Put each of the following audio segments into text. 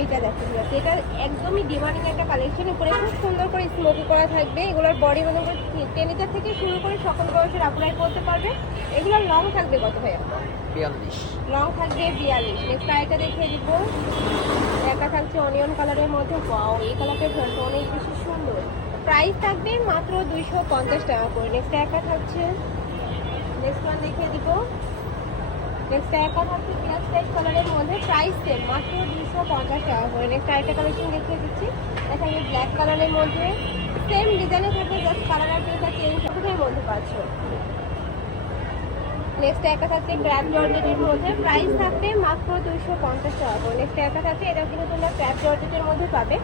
এইটা দেখো এটা একদমই ডিমান্ডিং একটা কালেকশন উপরে খুব সুন্দর করে স্মোকি করা থাকবে। এগুলোর বডি মনে করে টেনিটার থেকে শুরু করে সকল বয়সের আপনারাই করতে পারবে। এগুলোর লং থাকবে কত ভাইয়া? বিয়াল্লিশ। লং থাকবে বিয়াল্লিশ। নেক্সট আরেকটা দেখিয়ে দিব। একটা থাকছে অনিয়ন কালারের মধ্যে। পাও এই কালারটা অনেক বেশি সুন্দর। প্রাইস থাকবে মাত্র দুইশো পঞ্চাশ টাকা করে। নেক্সট একটা থাকছে। নেক্সট ওয়ান দেখিয়ে দিব। নেক্সট একটা থাকছে পিঁয়াজ টাইপ কালারের মধ্যে প্রাইস সেম মাত্র দুইশো পঞ্চাশ টাকা করে। নেক্সট আরেকটা কালেকশন দেখিয়ে দিচ্ছি। যায় ব্ল্যাক কালারের মধ্যে সেম ডিজাইনে থাকবে জাস্ট কালার আর প্রিন্টটা চেঞ্জ সবটার মধ্যে পাচ্ছ। নেক্সট একটা থাকছে ক্র্যাপ জর্জেটের মধ্যে প্রাইস থাকবে মাত্র দুইশো পঞ্চাশ টাকা করে। নেক্সট একটা থাকছে এটা কিন্তু তোমরা ক্র্যাপ জর্জেটের মধ্যে পাবে।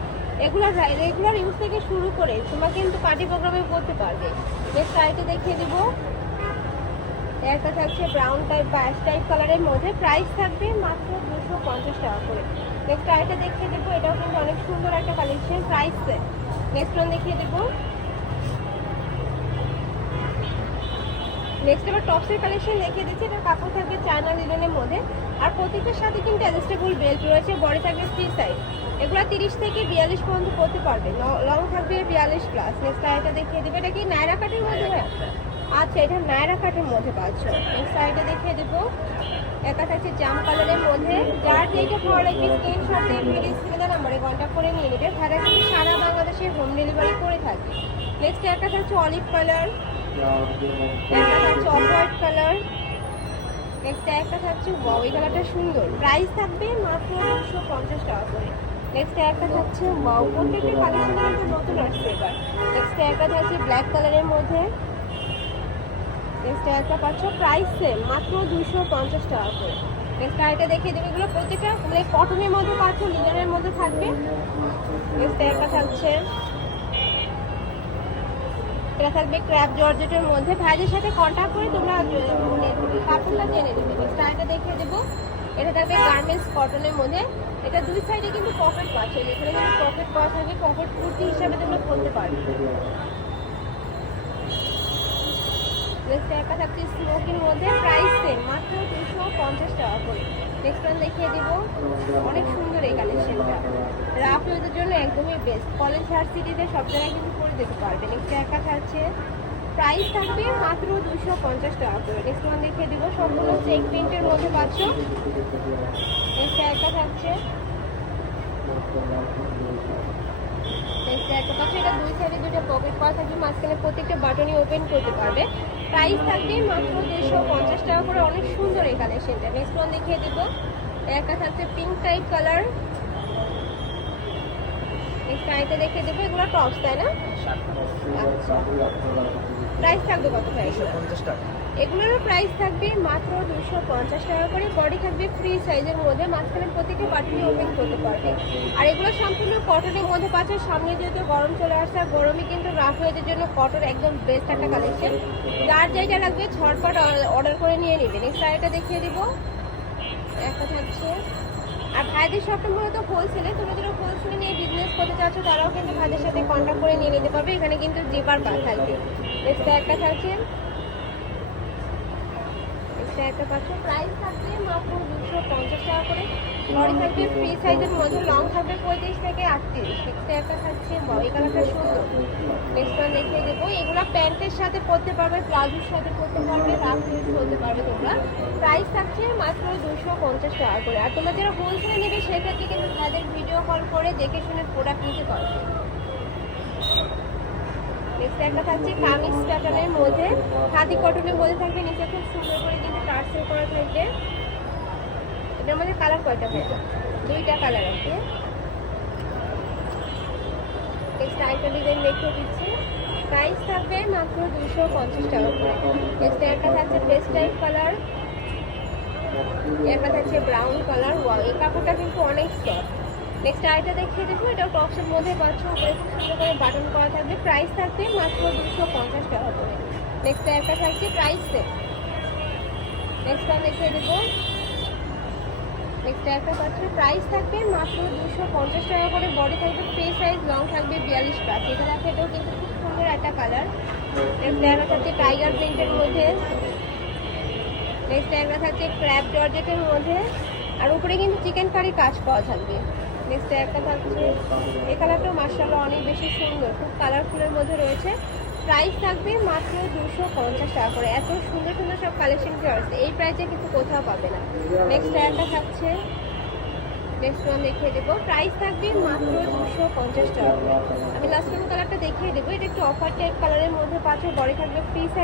এগুলোর রেগুলার ইউজ থেকে শুরু করে তোমরা কিন্তু পার্টি প্রোগ্রামে করতে পারবে। নেক্সট আইটি দেখিয়ে দিব। একটা থাকছে ব্রাউন টাইপ বা অ্যাশ টাইপ কালারের মধ্যে। প্রাইস থাকবে মাত্র দুশো পঞ্চাশ টাকা করে। নেক্সট আইটা দেখিয়ে দেবো, এটাও কিন্তু অনেক সুন্দর একটা কালেকশন প্রাইস নেক্সট ওয়ান দেখিয়ে দেবো। নেক্সট এবার টপসের কালেকশন দেখিয়ে দিচ্ছি, এটা কাপড় থাকবে চায়না লিনেনের মধ্যে। আর প্রত্যেকটার সাথে কিন্তু অ্যাডজাস্টেবল বেল্ট রয়েছে বডি থাকবে ফ্রি সাইজ এগুলো তিরিশ থেকে বিয়াল্লিশ পর্যন্ত করতে পারবে। লং থাকবে বিয়াল্লিশ প্লাস নেক্সট আরেকটা দেখিয়ে দেবে, এটা কি নায়রা কাটের মধ্যে? হয় আচ্ছা এটা নায়রা কাটের মধ্যে পাচ্ছ। নেক্সট আরেকটা দেখিয়ে দেবো। একটা থাকছে জাম কালারের মধ্যে। যার যেটা ভালো লাগবে স্ক্রিনশট দিয়ে ভিডিও স্ক্রিনে নাম্বারে কন্ট্যাক্ট করে নিয়ে নেবে। ভাড়া কিন্তু সারা বাংলাদেশে হোম ডেলিভারি করে থাকে। নেক্সট একটা থাকছে অলিভ কালার একটা থাকছে অফ হোয়াইট কালার নেক্সট একটা থাকছে ওয়াও এই কালারটা সুন্দর। প্রাইস থাকবে মাত্র দুশো পঞ্চাশ টাকা করে। নেক্সট একটা থাকছে ওয়াও প্রত্যেকটা নতুন আসছে এবার নেক্সট একটা থাকছে ব্ল্যাক কালারের মধ্যে। নেক্সট একটা পাচ্ছ প্রাইস সেম মাত্র দুশো পঞ্চাশ টাকা করে। নেক্সট আরেকটা দেখিয়ে দেবে এগুলো প্রত্যেকটা মানে কটনের মধ্যে পাচ্ছ লিনারের মধ্যে থাকবে। নেক্সট একটা থাকছে, এটা থাকবে ক্র্যাপ জর্জেটের মধ্যে। ভাইদের সাথে কন্ট্যাক্ট করে তোমরা মানে কাপড়টা জেনে নেবে। স্টাইলটা দেখিয়ে দেবো। এটা থাকবে গার্মেন্টস কটনের মধ্যে। এটা দুই সাইডে কিন্তু পকেট পাচ্ছে। যেখানে কিন্তু পকেট পাওয়া থাকবে পকেট কুর্তি হিসাবে তোমরা পরতে পারবে। নেক্সট একটা থাকছে স্মোকির মধ্যে প্রাইস সেম মাত্র দুশো পঞ্চাশ টাকা করে। নেক্সট ওয়ান দেখিয়ে দিব। অনেক সুন্দর এই কালেকশনটা রাফ ইউজের জন্য একদমই বেস্ট কলেজ ভার্সিটিতে সব জায়গায় কিন্তু পরে যেতে পারবে। নেক্সট একা থাকছে প্রাইস থাকবে মাত্র দুশো পঞ্চাশ টাকা করে। নেক্সট ওয়ান দেখিয়ে দিব। সম্পূর্ণ চেক প্রিন্টের মধ্যে পাচ্ছ। নেক্সট একা থাকছে নেক্সট একটা এটা দুই সাইডে দুটো পকেট করা থাকবে। মাঝখানে প্রত্যেকটা বাটনই ওপেন করতে পারবে। প্রাইস থাকবে মাত্র দুশো পঞ্চাশ টাকা করে। অনেক সুন্দর এই কালেকশনটা নেক্সট ওয়ান দেখিয়ে দিব। একটা থাকছে পিঙ্ক টাইপ কালার নেক্সট আইতে দেখিয়ে দেবো। এগুলো টপস তাই না? আচ্ছা। প্রাইস থাকবে কত প্রাইস দুশো এগুলোরও প্রাইস থাকবে মাত্র দুশো পঞ্চাশ টাকা করে। বডি থাকবে ফ্রি সাইজের মধ্যে। মাঝখানে প্রত্যেকটা বাটনই ওপেন করতে পারবে। আর এগুলো সম্পূর্ণ কটনের মধ্যে পাচ্ছে সামনে যেহেতু গরম চলে আসছে আর গরমে কিন্তু রাফ ওয়েদের জন্য কটন একদম বেস্ট একটা কালেকশন যার যেটা লাগবে ঝটপট অর্ডার করে নিয়ে নেবে নেক্সট আরেকটা দেখিয়ে দিব। একটা থাকছে। আর ভাইদের শপটা মূলত হোলসেলে তুমি যারা হোলসেলে নিয়ে বিজনেস করতে চাচ্ছ তারাও কিন্তু ভাইদের সাথে কন্ট্যাক্ট করে নিয়ে নিতে পারবে। এখানে কিন্তু জিপার পা থাকবে। নেক্সট একটা থাকছে। এটা একটা পাচ্ছ প্রাইস থাকবে মাত্র দুশো পঞ্চাশ টাকা করে। লরি থাকবে ফ্রি সাইজের মধ্যে লং থাকবে পঁয়ত্রিশ থেকে আটত্রিশ। নেক্সট একটা থাকছে বই কালারটা সুন্দর। নেক্সট ওয়ান দেখিয়ে দেবো। এগুলো প্যান্টের সাথে পরতে পারবে, প্লাজোর সাথে পরতে পারবে রাফ ইউজ পারবে তোমরা। প্রাইস থাকছে মাত্র দুশো পঞ্চাশ টাকা করে। আর তোমরা যারা হোলসেলে নেবে, সেক্ষেত্রে কিন্তু তাদের ভিডিও কল করে দেখে শুনে প্রোডাক্ট নিতে পারবে। নেক্সট একটা থাকছে কামিজ প্যাটার্নের মধ্যে। খাদি কটনের মধ্যে থাকবে নিচে খুব সুন্দর করে কিন্তু টার্সেল করা থাকবে। এটার মধ্যে কালার কয়টা হবে দুইটা। কালার আছে। নেক্সট আরেকটা ডিজাইন দেখতে দিচ্ছি। প্রাইস থাকবে মাত্র দুশো পঞ্চাশ টাকা করে। নেক্সট একটা থাকছে পেস্ট টাইপ কালার একটা থাকছে ব্রাউন কালার এই কাপড়টা কিন্তু অনেক সফট নেক্সট আরেকটা দেখিয়ে দেবো এটাও টপসের মধ্যে পাচ্ছ, উপরে খুব সুন্দর করে বাটন করা থাকবে। প্রাইস থাকবে মাত্র দুশো পঞ্চাশ টাকা করে। নেক্সট একটা থাকছে প্রাইস সেম নেক্সট আমি দেখিয়ে দেবো। নেক্সট একটা পাচ্ছ প্রাইস থাকবে মাত্র দুশো পঞ্চাশ টাকা করে। বডি থাকবে ফ্রি সাইজ লং থাকবে বিয়াল্লিশ প্লাস এটা দেখো এটাও কিন্তু খুব সুন্দর একটা কালার নেক্সট একটা থাকছে টাইগার প্রিন্টের মধ্যে। নেক্সট একটা থাকছে ক্র্যাপ জর্জেটের মধ্যে। আর উপরে কিন্তু চিকেন কারি কাজ করা থাকবে। নেক্সট একটা থাকছে এই কালারটাও মার্শাল্লাহ অনেক বেশি সুন্দর, খুব কালারফুলের মধ্যে রয়েছে। প্রাইস থাকবে মাত্র দুশো পঞ্চাশ টাকা করে। এত সুন্দর সুন্দর সব কালেকশন আছে এই প্রাইসে কিন্তু কোথাও পাবে না। নেক্সট একটা থাকছে নেক্সট ওয়ান দেখিয়ে দেবো। প্রাইস থাকবে মাত্র দুশো পঞ্চাশ টাকা করে। আমি লাস্ট কালারটা দেখিয়ে দেবো। এটা একটু অফার টাইপ কালারের মধ্যে পাচ্ছে, বডি থাকবে ফ্রি